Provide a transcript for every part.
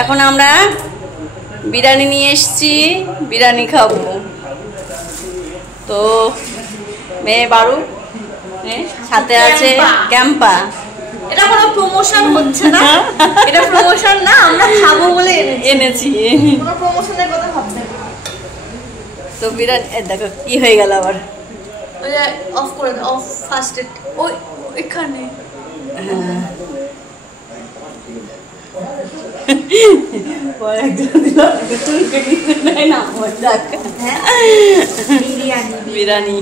এখন আমরা বিরিয়ানি নিয়ে এসেছি, বিরিয়ানি খাবো। তো মেয়ে বারু, সাথে আছে ক্যাম্পা। এটা কোনো প্রমোশন হচ্ছে না, এটা প্রমোশন না, আমরা খাবো বলে এনেছি। কোনো প্রমোশনের কথা ভাবতে না। তো বিরিয়ানি দেখো কি হয়ে গেল আবার। ওই যে অফ করে দাও, অফ ফার্স্ট এড ওই এখানে। বিরিয়ানি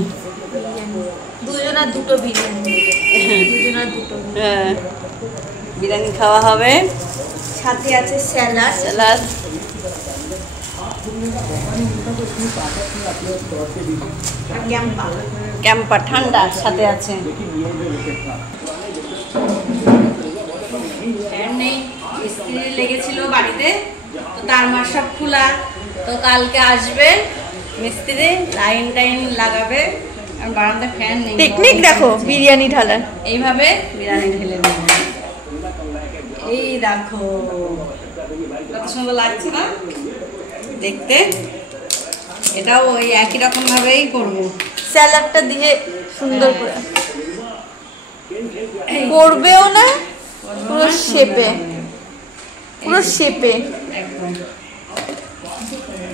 দুজনের দুটো বিরিয়ানি, দুজনের দুটো বিরিয়ানি খাওয়া হবে, সাথে আছে স্যালাড। স্যালাড ক্যাম্পা ঠান্ডা সাথে আছে। মিস্ত্রি লেগেছিল বাড়িতে, তো তার মার সব খোলা, তো কালকে আসবে মিস্ত্রি, লাইন টাইন লাগাবে। বারান্দা ফ্যান নেই, টেকনিক দেখো বিরিয়ানি ঢালার। এইভাবে বিরিয়ানি ঢেলে দেবে। এই দেখো কত সুন্দর লাগছে না দেখতে। এটাও ওই একই রকম ভাবেই করবো, স্যালাডটা দিয়ে সুন্দর করে করবেও না, পুরো শেপে, পুরো শেপে।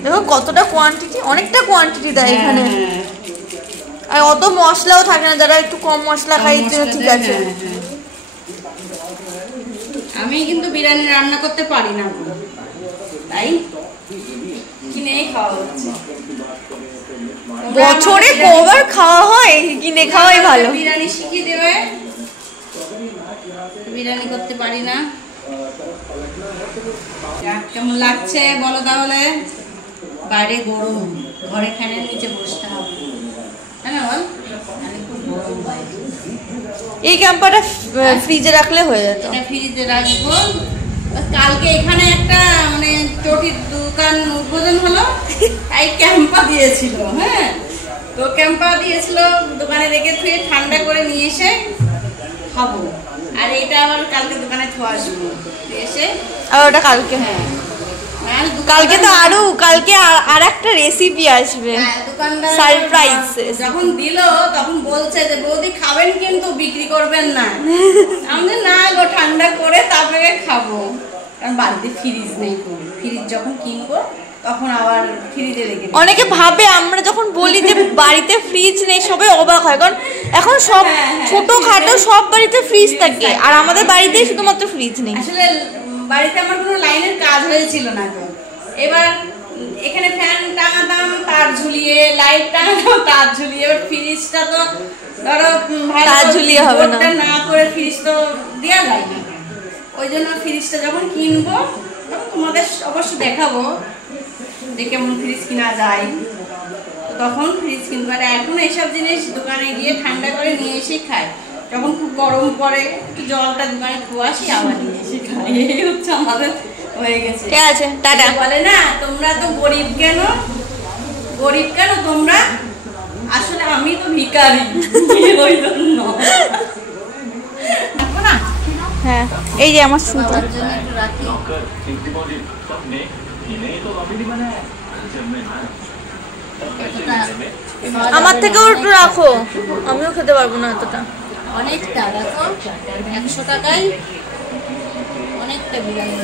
দেখো কতটা কোয়ান্টিটি, অনেকটা কোয়ান্টিটি দেয় এখানে। আর অত মশলাও থাকে না, যারা একটু কম মশলা খাই ঠিক আছে। আমি কিন্তু বিরিয়ানি রান্না করতে পারি না, তাই কিনেই খাওয়া হচ্ছে। বছরে কবার খাওয়া হয়, কিনে খাওয়াই ভালো। বিরিয়ানি শিখিয়ে দেবে, বিরিয়ানি করতে পারি না। কেমন লাগছে বলো তাহলে? বাইরে গরম, ঘরে ফ্যানের নিচে বসতে হবে, তাই না বল? এই ক্যাম্পাটা ফ্রিজে রাখলে হয়ে যেত। এটা ফ্রিজে রাখবো। কালকে এখানে একটা মানে চটির দোকান উদ্বোধন হলো, তাই ক্যাম্পা দিয়েছিল। হ্যাঁ, তো ক্যাম্পা দিয়েছিল, দোকানে রেখে থুয়ে ঠান্ডা করে নিয়ে এসে খাবো। আর এটা আবার কালকে দোকানে থুয়ে আসবো, এসে আর ওটা কালকে। হ্যাঁ, কালকে তো আরো, কালকে আর একটা রেসিপি আসবে, সারপ্রাইজ। যখন দিল তখন বলছে যে বৌদি খাবেন কিন্তু বিক্রি করবেন না। আমি না গো, ঠান্ডা করে তারপরে খাবো, কারণ বাড়িতে ফ্রিজ নেই। ফ্রিজ যখন কিনবো তখন আবার ফ্রিজে রেখে। অনেকে ভাবে আমরা যখন বলি যে বাড়িতে ফ্রিজ নেই, সবাই অবাক হয়, কারণ এখন সব ছোটখাটো সব বাড়িতে ফ্রিজ থাকে, আর আমাদের বাড়িতেই শুধুমাত্র ফ্রিজ নেই। আসলে বাড়িতে আমার কোনো লাইনের কাজ হয়েছিল না তো, এবার এখানে ফ্যান টাঙাতাম তার ঝুলিয়ে, লাইট টাঙাতাম তার ঝুলিয়ে। এবার ফ্রিজটা তো ধরো তার ঝুলিয়ে হবে না, না করে ফ্রিজ তো দেওয়া যায় না। ওই জন্য ফ্রিজটা যখন কিনবো তোমাদের অবশ্য দেখাবো যে কেমন ফ্রিজ কিনা যায়, তখন ফ্রিজ কিনবো। আর এখন এইসব জিনিস দোকানে গিয়ে ঠান্ডা করে নিয়ে এসে খায়। যখন খুব গরম পড়ে একটু জলটা দোকানে ধোয়াশি, আবার নিয়ে এসে খাই। এই হচ্ছে আমাদের হয়ে গেছে। ঠিক আছে, টাটা। বলে না তোমরা তো গরিব কেন, গরিব কেন তোমরা? আসলে আমি তো ভিখারি, ওই জন্য। হ্যাঁ, এই যে আমার সুতো। আমার থেকেও একটু রাখো, আমিও খেতে পারবো না এতটা। অনেকটা দেখো, 100 টাকায় অনেকটা বিরিয়ানি।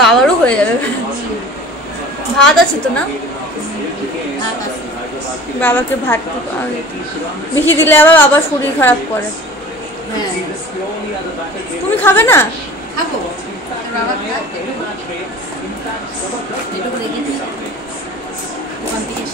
বাবারও হয়ে যাবে। ভাত আছে তো না? বাবাকে ভাত বেশি দিলে আবার শরীর খারাপ করে। তুমি খাবে না? খাবো, বাবা এটুকু রেখে দিই ওখান থেকে।